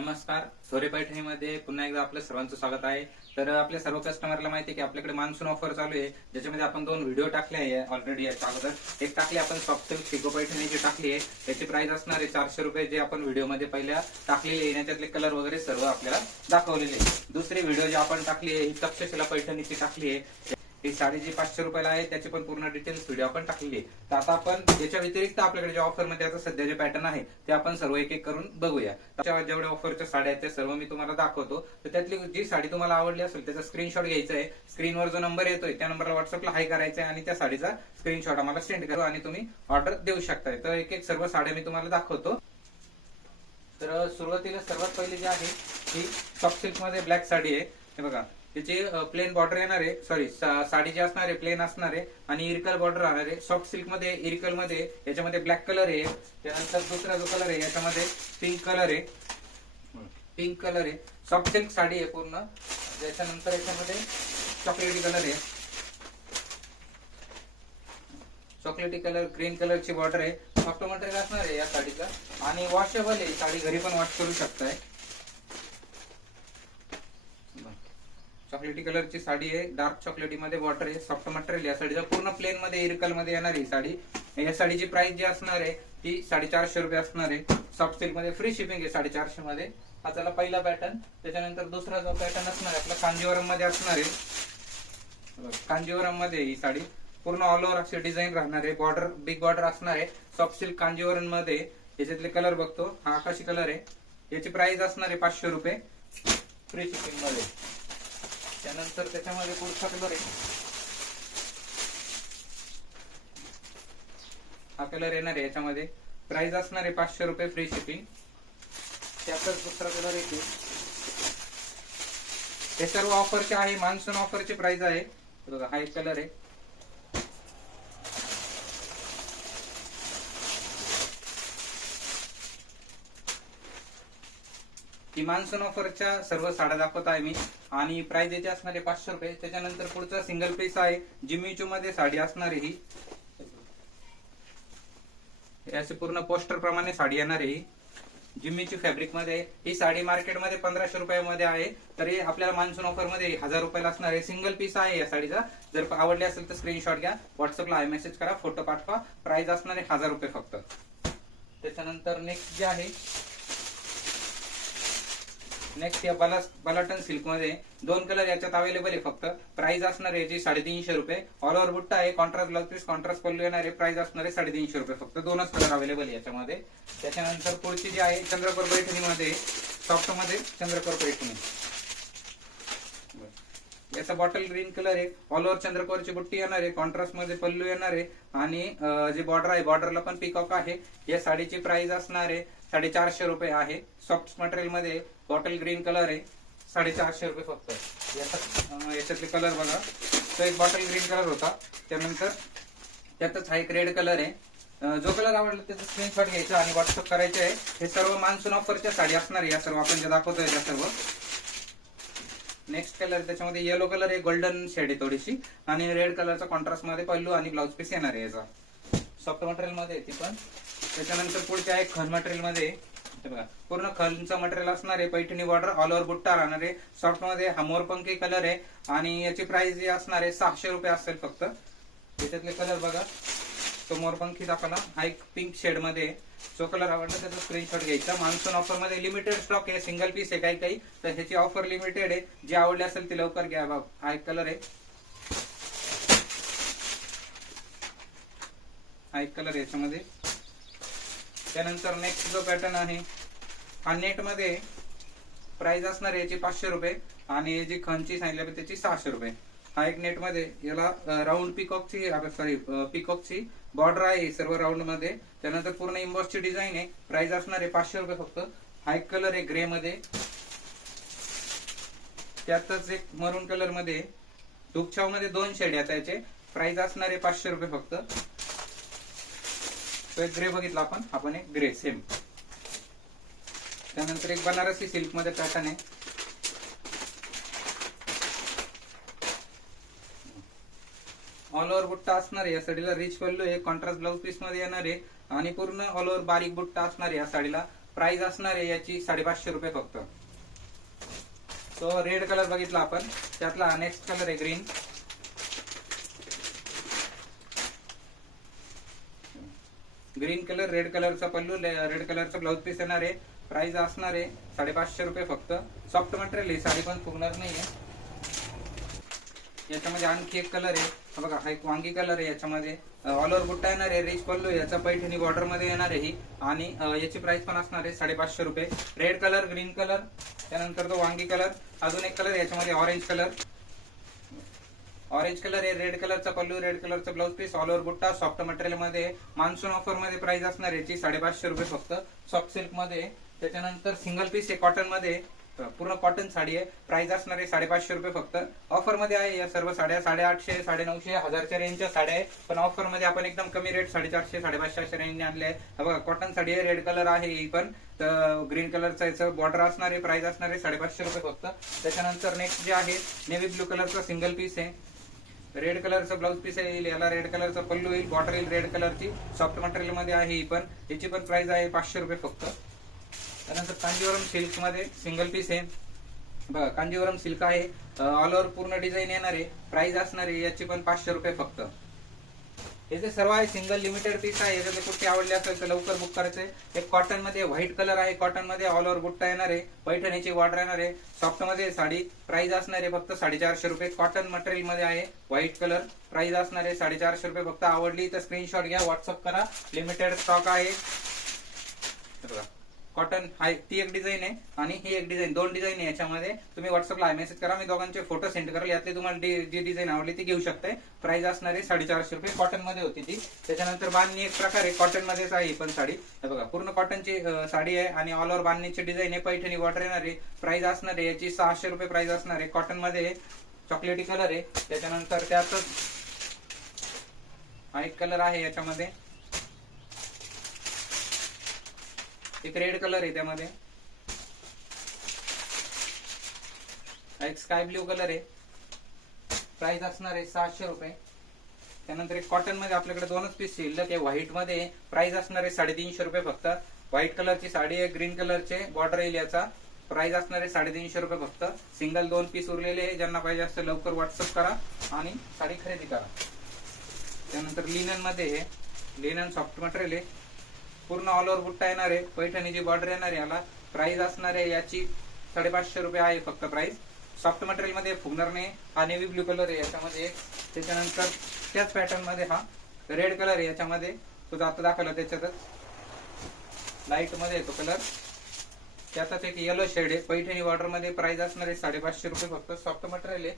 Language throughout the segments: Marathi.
नमस्कार. सोरे पैठणीमध्ये पुन्हा एकदा आपलं सर्वांचं स्वागत आहे. तर आपल्या सर्व कस्टमरला माहिती आहे की आपल्याकडे मान्सून ऑफर चालू आहे, ज्याच्यामध्ये आपण 2 व्हिडिओ टाकले आहे ऑलरेडी. याच्या अगोदर एक टाकली आपण सॉफ्ट सिल्क पिको पैठणीची टाकली आहे. त्याची प्राइस असणार आहे 400 रुपये, जे आपण व्हिडिओमध्ये पहिल्या टाकलेले आहे. याच्यातले कलर वगैरे सर्व आपल्याला दाखवलेले आहे. दुसरी व्हिडिओ जी आपण टाकली आहे ही तक्षशिला पैठणीची टाकली आहे. ही साडी जी 500 रुपयाला आहे त्याची पण पूर्ण डिटेल्स व्हिडिओ आपण टाकलेली आहे. तर आता आपण याच्या व्यतिरिक्त आपल्याकडे जे ऑफर मध्ये आता सध्या जे पॅटर्न आहे ते आपण सर्व एक एक करून बघूया. जेवढ्या ऑफरच्या साड्या आहेत त्या सर्व मी तुम्हाला दाखवतो. तर त्यातली जी साडी तुम्हाला आवडली असेल त्याचा स्क्रीनशॉट घ्यायचा आहे. स्क्रीनवर जो नंबर येतोय त्या नंबरला व्हॉट्सअपला हाय करायचा आहे आणि त्या साडीचा स्क्रीनशॉट आम्हाला सेंड करा आणि तुम्ही ऑर्डर देऊ शकताय. तर एक एक सर्व साड्या मी तुम्हाला दाखवतो. तर सुरुवातीला सर्वात पहिली जी आहे ही सॉफ्ट सिल्क मध्ये ब्लॅक साडी आहे. हे बघा, त्याची प्लेन बॉर्डर येणार आहे. सॉरी, साडी जी असणार आहे प्लेन असणार आहे आणि इरकल बॉर्डर राहणार आहे. सॉफ्ट सिल्क मध्ये इरकल मध्ये याच्यामध्ये ब्लॅक कलर आहे. त्यानंतर दुसरा जो कलर आहे याच्यामध्ये पिंक कलर आहे. पिंक कलर आहे. सॉफ्ट सिल्क साडी आहे पूर्ण. त्याच्यानंतर याच्यामध्ये चॉकलेटी कलर आहे. चॉकलेटी कलर, ग्रीन कलरची बॉर्डर आहे. सॉफ्ट मटेरियल असणार आहे या साडीचा आणि वॉशेबल आहे. साडी घरी पण वॉश करू शकताय. चॉकलेटी कलरची साडी आहे. डार्क चॉकलेटी मध्ये बॉर्डर आहे. सॉफ्ट मटेरियल या साडीचा पूर्ण प्लेन मध्ये इरकल मध्ये येणार ही साडी. या साडीची प्राइस जी असणार आहे ती 450 रुपये असणार आहे. सॉफ्ट सिल्क मध्ये फ्री शिपिंग आहे 450 मध्ये. हा झाला पहिला पॅटर्न. त्याच्यानंतर दुसरा जो पॅटर्न असणार आहे आपला कांजीवरम मध्ये असणार आहे. कांजीवरम मध्ये ही साडी पूर्ण ऑल ओव्हर असे डिझाईन राहणार आहे. बॉर्डर बिग बॉर्डर असणार आहे. सॉफ्ट सिल्क कांजीवरम मध्ये याच्यातले कलर बघतो. हा आकाशी कलर आहे. याची प्राइस असणार आहे 500 रुपये फ्री शिपिंग मध्ये. त्यानंतर त्याच्यामध्ये पुढचा कलर आहे. हा कलर येणार आहे. याच्यामध्ये प्राइस असणार आहे 500 रुपये फ्री शिपिंग. त्यातच दुसरा कलर येतो. हे सर्व ऑफरचे आहे. मान्सून ऑफरची प्राइस आहे. बघा, हा एक कलर आहे. ही मान्सून ऑफरच्या सर्व साड्या दाखवत आहे मी आणि प्राइस याची असणार आहे 500 रुपये. त्याच्यानंतर पुढचा सिंगल पीस आहे. जिमीचू मध्ये साडी असणार आहे. ही अशी पूर्ण पोस्टर प्रमाणे साडी येणार आहे. जिमीचू फॅब्रिक मध्ये ही साडी मार्केटमध्ये 1500 रुपयामध्ये आहे. तर हे आपल्याला मान्सून ऑफर मध्ये 1000 रुपयाला असणार आहे. सिंगल पीस आहे या साडीचा. जर आवडली असेल तर स्क्रीनशॉट घ्या, व्हॉट्सअपला हाय मेसेज करा, फोटो पाठवा. प्राइस असणार आहे 1000 रुपये फक्त. त्याच्यानंतर नेक्स्ट जे आहे, नेक्स्ट या बलाटन सिल्क मध्ये 2 कलर याच्यात अवेलेबल आहे. फक्त प्राइस असणार आहे याची 350 रुपये. ऑल ओव्हर बुट्टा आहे. कॉन्ट्रास्ट ब्लाउज पीस, कॉन्ट्रास्ट पल्लू येणार आहे. प्राइस असणार आहे 350 रुपये फक्त. 2च कलर अवेलेबल आहे याच्यामध्ये. त्याच्यानंतर पुढची जी आहे चंद्रकोर पैठणी मध्ये, सॉफ्ट मध्ये चंद्रकोर पैठणी. याचा बॉटल ग्रीन कलर आहे. ऑल ओव्हर चंद्रकोरची बुट्टी येणार आहे. कॉन्ट्रास्ट मध्ये पल्लू येणार आहे आणि जे बॉर्डर आहे बॉर्डरला पण पिकॉक आहे. या साडीची प्राइस असणार आहे 450 रुपये आहे. सॉफ्ट मटेरियल मध्ये बॉटल ग्रीन कलर आहे. 450 रुपये फक्त. याच्यातले कलर बघा, तो एक बॉटल ग्रीन कलर होता. त्यानंतर त्यातच हा एक रेड कलर आहे. जो कलर आवडला त्याचा स्क्रीनशॉट घ्यायचा आणि व्हॉट्सअप करायचे आहे. हे सर्व मान्सून ऑफरच्या साडी असणार आहे. या सर्व आपण जे दाखवतोय त्या सर्व. नेक्स्ट कलर त्याच्यामध्ये येलो कलर आहे. गोल्डन शेड आहे थोडीशी आणि रेड कलरचा कॉन्ट्रास्ट मध्ये पल्लू आणि ब्लाउज पीस येणार आहे. याचा सॉफ्ट मटेरियल मध्ये ती पण. त्याच्यानंतर पुढचे आहे खन मटेरियल मध्ये. बघा, पूर्ण खनचं मटेरियल असणार आहे. पैठणी बॉर्डर, ऑल ओव्हर बुट्टा राहणार आहे. सॉफ्ट मध्ये हा मोरपंखी कलर आहे आणि याची प्राइस जी असणार आहे 600 रुपये असेल फक्त. याच्यातले कलर बघा, तो मोरपंखी दाखवला. हा एक पिंक शेड मध्ये. जो कलर आवडला त्याचा स्क्रीनशॉट घ्यायचा. मान्सून ऑफर मध्ये लिमिटेड स्टॉक आहे. सिंगल पीस आहे काही. तर ह्याची ऑफर लिमिटेड आहे. जी आवडली असेल ती लवकर घ्या. हा एक कलर आहे. हा एक कलर याच्यामध्ये. त्यानंतर नेक्स्ट जो पॅटर्न आहे हा नेट मध्ये. प्राइस असणार आहे याची 500 रुपये आणि जी खनची सांगितली त्याची 600 रुपये. हा एक नेट मध्ये. याला राऊंड पिकॉकची बॉर्डर आहे सर्व राऊंड मध्ये. त्यानंतर पूर्ण इम्बॉसची डिझाईन आहे. प्राइस असणार आहे 500 रुपये फक्त. हा एक कलर आहे ग्रे मध्ये. त्यातच एक मरून कलर मध्ये. दुपछाव मध्ये 2 शेड येतात याचे. प्राइस असणार आहे 500 रुपये फक्त. तो एक ग्रे बघितला आपण एक ग्रे सेम. त्यानंतर एक बनारसी सिल्क मध्ये पॅटर्न आहे. ऑल ओव्हर बुट्टा असणार आहे या साडीला. रिच पल्लू आहे. कॉन्ट्रास्ट ब्लाउज पीस मध्ये येणार आहे आणि पूर्ण ऑल ओव्हर बारीक बुट्टा असणार आहे या साडीला. प्राइस असणार आहे याची 550 रुपये फक्त. तो रेड कलर बघितला आपण, त्यातला नेक्स्ट कलर आहे ग्रीन. ग्रीन कलर, रेड कलरचा पल्लू, रेड कलरचा ब्लाउज पीस येणार आहे. प्राइस असणार आहे 550 रुपये फक्त. सॉफ्ट मटेरियल आहे, साडी पण फुगणार नाहीये. याच्यामध्ये आणखी एक कलर आहे, बघा हा एक वांगी कलर आहे. याच्यामध्ये ऑल ओव्हर बुट्टा येणार आहे, रिच पल्लू याचा पैठणी बॉर्डर मध्ये येणार आहे ही. आणि याची प्राइस पण असणार आहे 550 रुपये. रेड कलर, ग्रीन कलर, त्यानंतर तो वांगी कलर, अजून एक कलर याच्यामध्ये ऑरेंज कलर. ऑरेंज कलर आहे, रेड कलरचा पल्लू, रेड कलरचा ब्लाउज पीस, ऑल ओव्हर बुट्टा, सॉफ्ट मटेरियल मध्ये. मान्सून ऑफर मध्ये प्राइस असणार याची 550 रुपये फक्त, सॉफ्ट सिल्क मध्ये. त्याच्यानंतर सिंगल पीस आहे कॉटन मध्ये, पूर्ण कॉटन साडी आहे. प्राइस असणार आहे 550 रुपये फक्त. ऑफर मध्ये आहे या सर्व साड्या 850, 950, 1000च्या रेंजच्या साड्या आहे. पण ऑफर मध्ये आपण एकदम कमी रेट 450, 550 अशा रेंजने आणले आहे. बघा कॉटन साडी आहे, रेड कलर आहे ही पण. ग्रीन कलरचा याचं बॉर्डर असणार आहे. प्राइस असणार आहे 550 रुपये फक्त. त्याच्यानंतर नेक्स्ट जे आहे नेव्ही ब्लू कलरचा सिंगल पीस आहे. रेड कलरचा ब्लाउज पीस येईल, याला रेड कलरचा पल्लू येईल, बॉर्डर येईल रेड कलरची, सॉफ्ट मटेरियल मध्ये आहे ही पण. याची पण प्राइस आहे 500 रुपये फक्त. त्यानंतर कांजीवरम सिल्क मध्ये सिंगल पीस आहे, बघा कांजीवरम सिल्क आहे, ऑल ओव्हर पूर्ण डिझाईन येणार आहे. प्राइस असणार आहे याची पण 500 रुपये फक्त. हे जे सर्व आहे सिंगल लिमिटेड पीस आहे. याच्यात कुठे आवडले असेल तर लवकर बुक करायचे. एक कॉटन मध्ये व्हाईट कलर आहे, कॉटन मध्ये ऑल ओव्हर बुट्टा येणार आहे, पैठणीची बॉर्डर येणार आहे, सॉफ्ट मध्ये साडी. प्राइस असणार आहे फक्त 450 रुपये. कॉटन मटेरियल मध्ये आहे, व्हाईट कलर. प्राइस असणार आहे 450 रुपये फक्त. आवडली तर स्क्रीनशॉट घ्या, व्हॉट्सअप करा. लिमिटेड स्टॉक आहे. कॉटन हा ती एक डिझाईन आहे आणि ही एक डिझाईन, दोन डिझाईन आहे याच्यामध्ये. तुम्ही व्हॉट्सअपला मेसेज करा, मी दोघांचे फोटो सेंड करेल. यातली तुम्हाला जी डिझाईन आवडली ती घेऊ शकताय. प्राइस असणार आहे 450 रुपये. कॉटन मध्ये होती ती. त्याच्यानंतर बांधणी एक प्रकारे कॉटन मध्येच आहे पण साडी, बघा पूर्ण कॉटनची साडी आहे आणि ऑल ओव्हर बांधणीची डिझाईन आहे, पैठणी बॉर्डर येणार आहे. प्राइस असणार आहे याची 600 रुपये प्राइस असणार आहे. कॉटन मध्ये चॉकलेटी कलर आहे. त्याच्यानंतर त्यातच हा एक कलर आहे याच्यामध्ये, एक रेड कलर आहे त्यामध्ये, एक स्काय ब्ल्यू कलर आहे. प्राइस असणार आहे 600 रुपये. त्यानंतर एक कॉटन मध्ये आपल्याकडे दोनच पीस शिल्लक आहे, व्हाईट मध्ये. प्राइस असणार आहे 350 रुपये फक्त. व्हाईट कलरची साडी आहे, ग्रीन कलरचे बॉर्डर येईल याचा. प्राइस असणार आहे 350 रुपये फक्त. सिंगल दोन पीस उरलेले आहे, ज्यांना पाहिजे असतं लवकर व्हॉट्सअप करा आणि साडी खरेदी करा. त्यानंतर लिनन मध्ये, लिनन सॉफ्ट मटेरियल आहे, पूर्ण ऑल ओव्हर बुट्टा येणार आहे, पैठणीची बॉर्डर येणार आहे याला. प्राइस असणार आहे याची 550 रुपये आहे फक्त प्राइस. सॉफ्ट मटेरियल मध्ये फुगणार नाही. हा नेव्ही ब्लू कलर आहे याच्यामध्ये. त्याच्यानंतर त्याच पॅटर्न मध्ये हा रेड कलर आहे याच्यामध्ये, तो आता दाखवला त्याच्यातच लाईट मध्ये येतो कलर. त्यातच एक येलो शेड आहे, पैठणी बॉर्डर मध्ये. प्राइस असणार आहे 550 रुपये फक्त. सॉफ्ट मटेरियल आहे.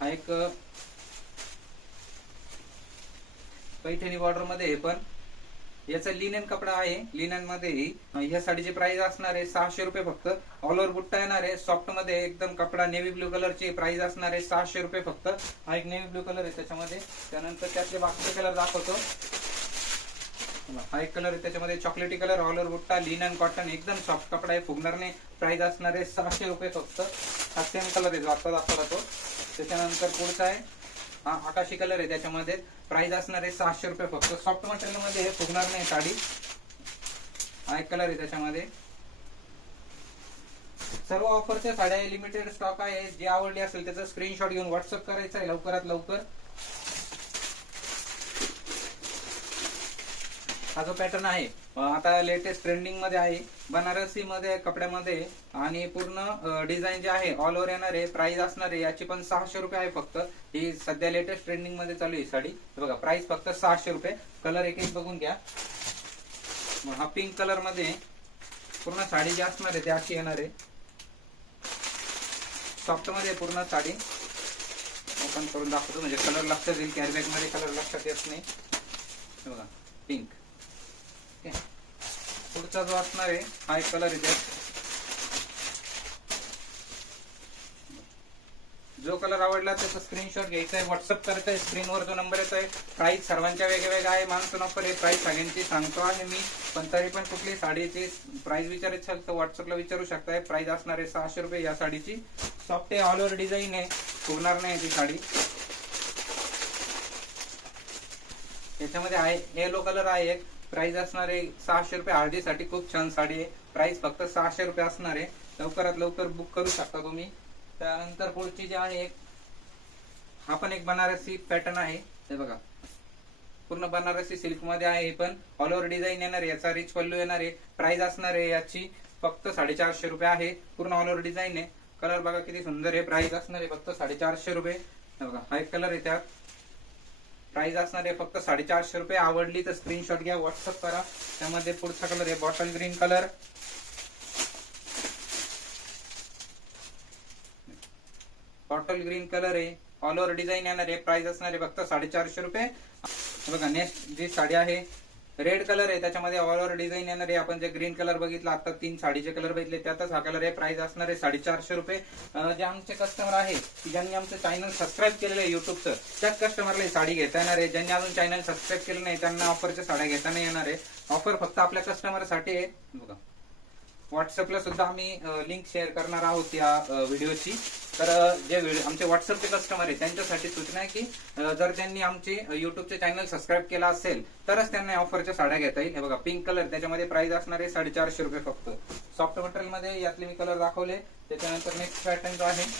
हा एक पैठणी बॉर्डर मध्ये आहे पण याचा लिनन कपडा आहे. लिनन मध्ये ह्या साडीची प्राइस असणार आहे 600 रुपये फक्त. ऑल ओव्हर बुट्टा येणार आहे, सॉफ्ट मध्ये एकदम कपडा. नेव्ही ब्लू कलरची प्राइस असणार आहे 600 रुपये फक्त. हा एक नेव्ही ब्लू कलर आहे त्याच्यामध्ये. त्यानंतर त्यातले बाकीचे कलर दाखवतो. हा एक कलर आहे त्याच्यामध्ये चॉकलेटी कलर, ऑल ओव्हर बुट्टा, लिनन कॉटन, एकदम सॉफ्ट कपडा आहे, फुगणार नाही. प्राइस असणार आहे 600 रुपये फक्त. हा सेम कलर आहे जो आता दाखवला तो. त्याच्यानंतर पुढचा आहे हा आकाशी कलर आहे त्याच्यामध्ये. प्राइस असणार आहे 600 रुपये फक्त. सॉफ्ट मटेरियल मध्ये फुगणार नाही साडी. हा एक कलर आहे त्याच्यामध्ये. सर्व ऑफरच्या साड्या लिमिटेड स्टॉक आहे. जे आवडली असेल त्याचा स्क्रीनशॉट घेऊन व्हॉट्सअप करायचा आहे लवकरात लवकर. हा जो पॅटर्न आहे आता लेटेस्ट ट्रेंडिंग मध्ये आहे, बनारसी मध्ये कपड्यामध्ये आणि पूर्ण डिझाईन जे आहे ऑल ओव्हर येणार आहे. प्राइस असणार आहे याची पण 600 रुपये आहे फक्त. ही सध्या लेटेस्ट ट्रेंडिंग मध्ये चालू आहे साडी, बघा प्राइस फक्त 600 रुपये. कलर एक एक बघून घ्या. हा पिंक कलर मध्ये पूर्ण साडी जी असणार आहे ती अशी येणार आहे, सॉफ्ट मध्ये पूर्ण साडी. ओपन करून दाखवतो म्हणजे कलर लक्षात येईल. कॅरीबॅग मध्ये कलर लक्षात येत नाही. बघा पिंक. पुढचा जो असणार आहे हा एक कलर आहे. जो कलर आवडला त्याचा स्क्रीनशॉट घ्यायचा आहे, व्हॉट्सअप करायचा आहे. स्क्रीनवर जो नंबर येतोय. प्राइस सर्वांच्या वेगवेगळ्या आहे. मान्सून ऑफर आहे. प्राइस सगळ्यांची सांगतो आहे मी, पण तरी पण कुठली साडीची प्राइस विचारायची असेल तर व्हॉट्सअपला विचारू शकताय. प्राइस असणार आहे 600 रुपये या साडीची. सॉफ्ट आहे, ऑल ओव्हर डिझाईन आहे, फुगणार नाही ती साडी. याच्यामध्ये आहे येलो कलर आहे एक, प्राइस असणार आहे 600 रुपये. हळदीसाठी खूप छान साडी आहे. प्राइस फक्त 600 रुपये असणार आहे. लवकरात लवकर बुक करू शकता तुम्ही. त्यानंतर पुढची जी आहे हा पण एक बनारसी पॅटर्न आहे. हे बघा पूर्ण बनारसी सिल्क मध्ये आहे. हे पण ऑल ओव्हर डिझाईन येणार आहे. याचा रिच पल्लू येणार आहे. प्राइस असणार आहे याची फक्त 450 रुपये आहे. पूर्ण ऑल ओव्हर डिझाईन आहे. कलर बघा किती सुंदर आहे. प्राइस असणार आहे फक्त 450 रुपये. बघा हा एक कलर आहे. त्यात प्राइस असणार आहे फक्त 450 रुपये. आवडली तर स्क्रीनशॉट घ्या, व्हॉट्सअप करा. त्यामध्ये पुढचा कलर आहे bottle green colour. Bottle green colour आहे. ऑल ओव्हर डिझाईन येणार आहे. प्राइस असणार आहे फक्त 450 रुपये. बघा नेक्स्ट जी साडी आहे रेड कलर आहे. त्याच्यामध्ये ऑल ओव्हर डिझाईन येणार आहे. आपण जे ग्रीन कलर बघितला आता 3 साडीचे कलर बघितले त्यातच हा कलर आहे. प्राइस असणार आहे 450 रुपये. जे आमचे कस्टमर आहे की ज्यांनी आमचं चॅनल सबस्क्राईब केलेलं आहे युट्यूबचं त्याच कस्टमरला साडी घेता येणार आहे. ज्यांनी अजून चॅनल सबस्क्राईब केलं नाही त्यांना ऑफरच्या साड्या घेता नाही येणार आहे. ऑफर फक्त आपल्या कस्टमरसाठी आहे. बघा व्हॉट्सअपला सुद्धा आम्ही लिंक शेअर करणार आहोत या व्हिडिओची. तर जे आमचे व्हॉट्सअपचे कस्टमर आहे त्यांच्यासाठी सूचना आहे की जर त्यांनी आमचे युट्यूबचे चॅनल सबस्क्राईब केला असेल तरच त्यांना ऑफरच्या साड्या घेता येईल. हे बघा पिंक कलर. त्याच्यामध्ये प्राइस असणार आहे 450 रुपये फक्त. सॉफ्ट मटेरियल मध्ये यातले मी कलर दाखवले. त्याच्यानंतर नेक्स्ट पॅटर्न जो आहे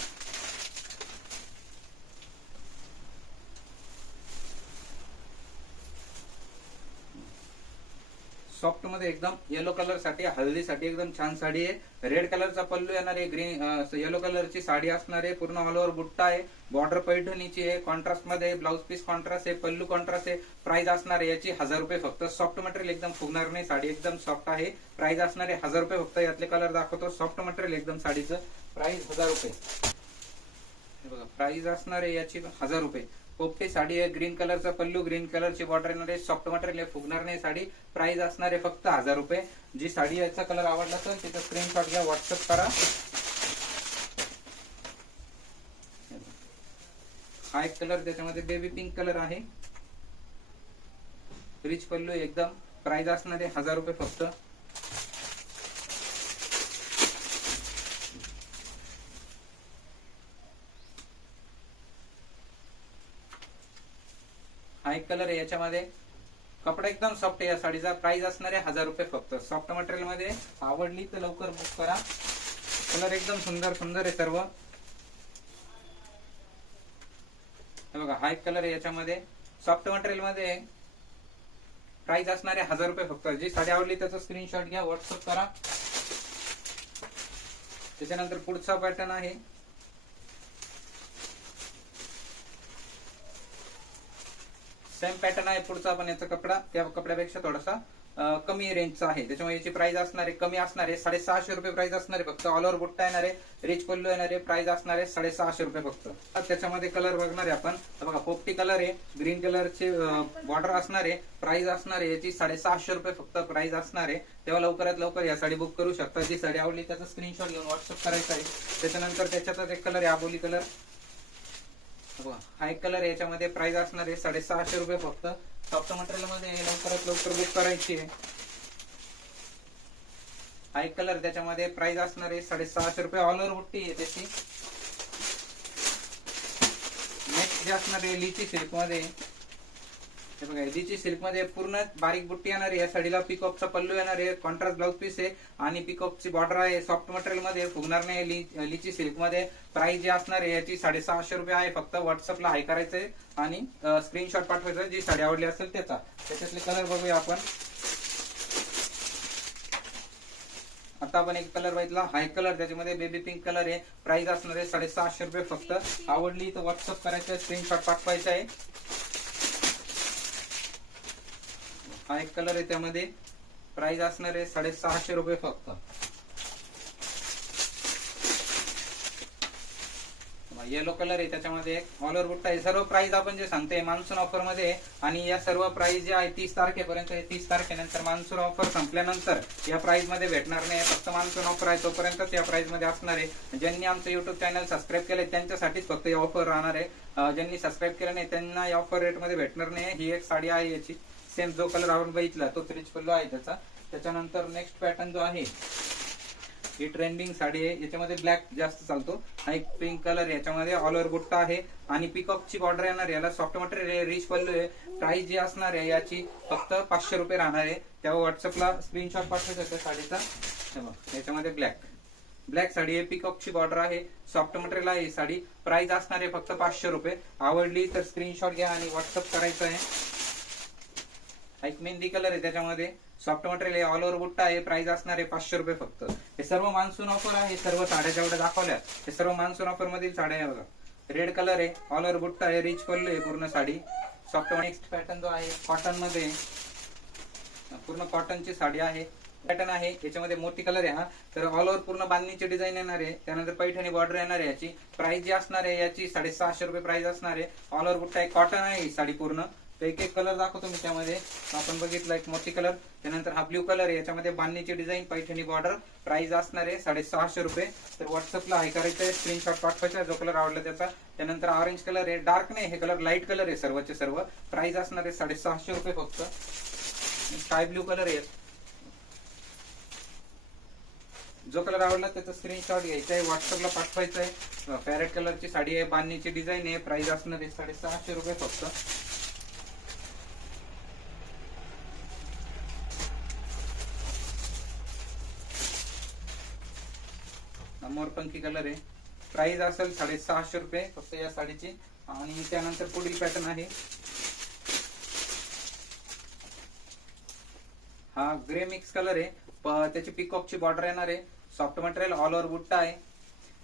सॉफ्ट मध्ये एकदम येलो कलर साठी हळदीसाठी एकदम छान साडी आहे. रेड कलरचा पल्लू येणार आहे. ग्रीन येलो कलरची साडी असणार आहे. पूर्ण ऑल ओव्हर बुट्टा आहे. बॉर्डर पैठणीची आहे. कॉन्ट्रास्ट मध्ये ब्लाउज पीस कॉन्ट्रास्ट आहे. पल्लू कॉन्ट्रास्ट आहे. प्राइस असणार आहे याची 1000 रुपये फक्त. सॉफ्ट मटेरियल एकदम फुगणार नाही. साडी एकदम सॉफ्ट आहे. प्राइस असणार आहे 1000 रुपये फक्त. यातले कलर दाखवतो. सॉफ्ट मटेरियल एकदम साडीचं प्राइस 1000 रुपये. बघा प्राइस असणार आहे याची 1000 रुपये. पोपटी साडी आहे. ग्रीन कलरचा पल्लू, ग्रीन कलरची बॉर्डर येणार आहे. सॉफ्ट मटेरियल आहे. फुगणार नाही साडी. प्राइस असणार आहे फक्त 1000 रुपये. जी साडी याचा कलर आवडला तर तिचा स्क्रीनशॉट घ्या, व्हॉट्सअप करा. हा एक कलर त्याच्यामध्ये बेबी पिंक कलर आहे. रिच पल्लू एकदम. प्राइस असणार आहे 1000 रुपये फक्त. हा एक कलर आहे. याच्यामध्ये कपडा एकदम सॉफ्ट आहे. या साडीचा प्राइस असणार आहे 1000 रुपये फक्त. सॉफ्ट मटेरियल मध्ये आवडली तर लवकर बुक करा. कलर एकदम सुंदर सुंदर आहे सर्व. हे बघा हा एक कलर आहे. याच्यामध्ये सॉफ्ट मटेरियल मध्ये प्राइस असणार आहे 1000 रुपये फक्त. जी साडी आवडली त्याचा स्क्रीनशॉट घ्या, व्हॉट्सअप करा. त्याच्यानंतर पुढचा पॅटर्न आहे सेम पॅटर्न आहे पुढचा. पण याचा कपडा त्या कपड्यापेक्षा थोडासा कमी रेंजचा आहे. त्याच्यामुळे याची प्राइस असणार आहे कमी असणार आहे 650 रुपये प्राइस असणार आहे फक्त. ऑल ओव्हर बुट्टा येणार आहे. रिच पल्लू येणार आहे. प्राइस असणार आहे 650 रुपये फक्त. त्याच्यामध्ये कलर बघणार आहे आपण. बघा पोपटी कलर आहे. ग्रीन कलरचे बॉर्डर असणार आहे. प्राइस असणार आहे याची 650 रुपये फक्त प्राइस असणार आहे. तेव्हा लवकरात लवकर या साडी बुक करू शकता. जी साडी आवडली त्याचा स्क्रीनशॉट घेऊन व्हॉट्सअप करायचा आहे. त्याच्यानंतर त्याच्यातच एक कलर आहे आबोली कलर. हा एक कलर आहे. याच्यामध्ये प्राइस असणार आहे 650 रुपये फक्त. सॉफ्ट मटेरियल मध्ये लवकरात लवकर बुक करायची आहे. हा एक कलर. त्याच्यामध्ये प्राइस असणार आहे 650 रुपये. ऑल ओव्हर बुट्टी आहे त्याची. नेक्स्ट जे असणार आहे लिची सिल्क मध्ये. हे बघा लिची सिल्क मध्ये पूर्ण बारीक बुट्टी येणार आहे. या साडीला पिकॉपचा पल्लू येणार आहे. कॉन्ट्रास्ट ब्लाउज पीस आहे आणि पिकॉपची बॉर्डर आहे. सॉफ्ट मटेरियल मध्ये फुगणार नाही. लिची सिल्क मध्ये प्राइस जी असणार आहे याची 650 रुपये आहे फक्त. व्हॉट्सअपला हाय करायचंय आणि स्क्रीनशॉट पाठवायचा जी साडी आवडली असेल त्याचा. त्याच्यातले कलर बघूया आपण. आता आपण एक कलर बघितला हा एक कलर. त्याच्यामध्ये बेबी पिंक कलर आहे. प्राइस असणार आहे 650 रुपये फक्त. आवडली तर व्हॉट्सअप करायचं, स्क्रीनशॉट पाठवायचा आहे. हा एक कलर आहे. त्यामध्ये प्राइस असणार आहे 650 रुपये फक्त. येलो कलर आहे. त्याच्यामध्ये ऑल ओव्हर बुट्टा आहे. सर्व प्राइस आपण जे सांगते मान्सून ऑफर मध्ये. आणि या सर्व प्राइस जे आहे 30 तारखेपर्यंत. 30 तारखेनंतर मान्सून ऑफर संपल्यानंतर या प्राइस मध्ये भेटणार नाही. फक्त मान्सून ऑफर आहे तोपर्यंतच या प्राइस मध्ये असणार आहे. ज्यांनी आमचं युट्यूब चॅनल सबस्क्राईब केलंय त्यांच्यासाठीच फक्त ही ऑफर राहणार आहे. ज्यांनी सबस्क्राईब केलं नाही त्यांना या ऑफर रेट मध्ये भेटणार नाही. ही एक साडी आहे याची. सेम जो कलर आपण बघितला तो रिच पल्लू आहे त्याचा. त्याच्यानंतर नेक्स्ट पॅटर्न जो आहे ही ट्रेंडिंग साडी आहे, याच्यामध्ये ब्लॅक जास्त चालतो. हा एक पिंक कलर, याच्यामध्ये ऑल ओव्हर बुट्टा आहे आणि पिकॉकची बॉर्डर येणार. याला सॉफ्ट मटेरियल रिच पल्लू आहे. प्राइस जी असणार आहे याची फक्त 500 रुपये राहणार आहे. तेव्हा व्हॉट्सअपला स्क्रीनशॉट पाठवायचा त्या साडीचा. याच्यामध्ये ब्लॅक साडी आहे, पिकॉकची बॉर्डर आहे, सॉफ्ट मटेरियल आहे साडी. प्राइस असणार आहे फक्त 500 रुपये. आवडली तर स्क्रीनशॉट घ्या आणि व्हॉट्सअप करायचं आहे. एक मेहंदी कलर आहे, त्याच्यामध्ये सॉफ्ट मटेरियल आहे, ऑल ओव्हर बुट्टा आहे. प्राइस असणार आहे 500 रुपये फक्त. हे सर्व मान्सून ऑफर आहे. सर्व साड्या जेवढ्या दाखवल्या हे सर्व मान्सून ऑफर मधील साड्या आहे. बघा रेड कलर आहे, ऑल ओव्हर बुट्टा आहे, रिच पल्लू आहे पूर्ण साडी. सॉफ्ट नेक्स्ट पॅटर्न जो आहे कॉटन मध्ये, पूर्ण कॉटनची साडी आहे. पॅटर्न आहे, याच्यामध्ये मोती कलर आहे हा. तर ऑल ओव्हर पूर्ण बांधणीची डिझाईन येणार आहे. त्यानंतर पैठणी बॉर्डर येणार आहे. याची प्राइस जी असणार आहे याची 650 रुपये प्राइस असणार आहे. ऑल ओव्हर बुट्टा आहे, कॉटन आहे ही साडी पूर्ण. तर एक एक कलर दाखवतो मी त्यामध्ये. आपण बघितलं एक मोती कलर, त्यानंतर हा ब्ल्यू कलर आहे, याच्यामध्ये बांधणीची डिझाईन, पैठणी बॉर्डर. प्राइस असणार आहे 650 रुपये. तर व्हॉट्सअपला हाय करायचं आहे, स्क्रीनशॉट पाठवायचा जो कलर आवडला त्याचा. त्यानंतर ऑरेंज कलर आहे, डार्क नाही हे कलर, लाईट कलर आहे सर्वचे सर्व. प्राइस असणार आहे 650 रुपये फक्त. स्काय ब्ल्यू कलर आहे, जो कलर आवडला त्याचा स्क्रीनशॉट घ्यायचा आहे, व्हॉट्सअपला पाठवायचा आहे. पॅरेट कलरची साडी आहे, बांधणीची डिझाईन आहे. प्राइस असणार आहे 650 रुपये फक्त. मोरपंखी कलर आहे, प्राइस असेल 650 रुपये फक्त या साडीची. आणि त्यानंतर पुढील पॅटर्न आहे हा ग्रे मिक्स कलर आहे, त्याची पिकॉकची बॉर्डर येणार आहे, सॉफ्ट मटेरियल, ऑल ओव्हर बुट्टा आहे.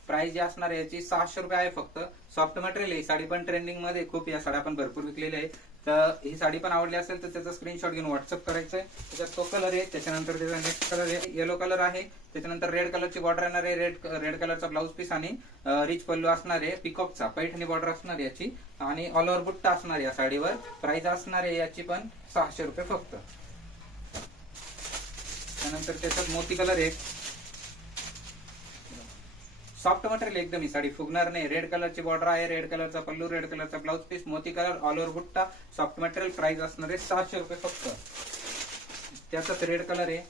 प्राइस जी असणार आहे याची 600 रुपये आहे फक्त. सॉफ्ट मटेरियल आहे, साडी पण ट्रेंडिंग मध्ये खूप, या साड्या पण भरपूर विकलेल्या आहे. तर ही साडी पण आवडली असेल तर त्याचा स्क्रीनशॉट घेऊन व्हॉट्सअप करायचं आहे. त्याच्यात तो कलर आहे, त्याच्यानंतर त्याचा नेक्स्ट कलर आहे येलो कलर आहे, त्याच्यानंतर रेड कलरची बॉर्डर येणार आहे, रेड कलरचा ब्लाऊज पीस आणि रिच पल्लू असणार आहे, पिकॉकचा पैठणी बॉर्डर असणार आहे याची आणि ऑल ओव्हर बुट्टा असणार आहे या साडीवर. प्राइस असणार आहे याची पण 600 रुपये फक्त. त्यानंतर त्याच्यात मोती कलर आहे, सॉफ्ट मटेरियल एकदम, ही साडी फुगणार नाही. रेड कलरची बॉर्डर आहे, रेड कलरचा पल्लू, रेड कलरचा ब्लाऊज पीस, मोती कलर, ऑल ओव्हर बुट्टा, सॉफ्ट मटेरियल. प्राइस असणार आहे 600 रुपये फक्त. त्याचाच रेड कलर आहे,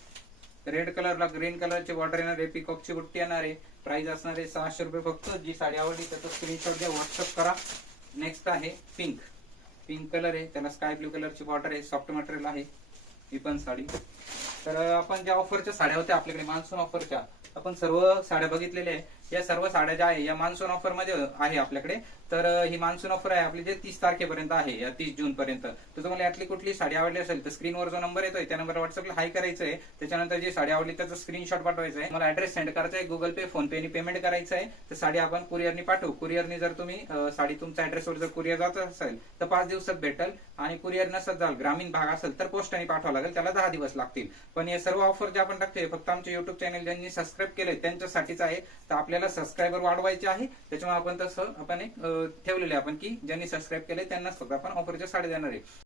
रेड कलरला ग्रीन कलरची बॉर्डर येणार आहे, पिकॉकची बुट्टी येणार आहे. प्राइस असणार आहे 600 रुपये फक्त. जी साडी आवडली त्याचा स्क्रीनशॉट घ्या, व्हॉट्सअप करा. नेक्स्ट आहे पिंक कलर आहे, त्याला स्काय ब्ल्यू कलरची बॉर्डर आहे, सॉफ्ट मटेरियल आहे ही पण साडी. तर आपण ज्या ऑफरच्या साड्या होत्या आपल्याकडे मान्सून ऑफरच्या, आपण सर्व साड्या बघितलेल्या आहे. या सर्व साड्या ज्या आहे या मान्सून ऑफर मध्ये आहे आपल्याकडे. तर ही मान्सून ऑफर आहे आपली जे 30 तारखेपर्यंत आहे, या 30 जून पर्यंत. तर तुम्हाला यातली कुठली साडी आवडली असेल तर स्क्रीनवर जो नंबर येतोय त्या नंबर व्हॉट्सअपला हाय करायचं आहे. त्याच्यानंतर जी साडी आवडली त्याचा स्क्रीनशॉट पाठवायचा आहे. मला ऍड्रेस सेंड करायचा आहे, गुगल पे, फोन पे पेमेंट करायचं आहे. तर साडी आपण कुरिअरनी पाठवू. कुरिअरनी जर तुम्ही साडी तुमच्या ऍड्रेसवर जर कुरिअर जात असेल तर 5 दिवसात भेटेल, आणि कुरिअर नसत जाल, ग्रामीण भाग असेल तर पोस्टाने पाठवावं लागेल, त्याला 10 दिवस लागतील. पण हे सर्व ऑफर जे आपण टाकतोय फक्त आमचे युट्यूब चॅनल ज्यांनी सबस्क्राईब केले त्यांच्यासाठीच आहे. तर आपल्याला सबस्क्रायबर वाढवायचे आहे, त्याच्यामुळे आपण तसं आपण एक ठेवलेले आपण की ज्यांनी सबस्क्राईब केले त्यांनाच फक्त आपण ऑफरच्या साडी देणार आहे.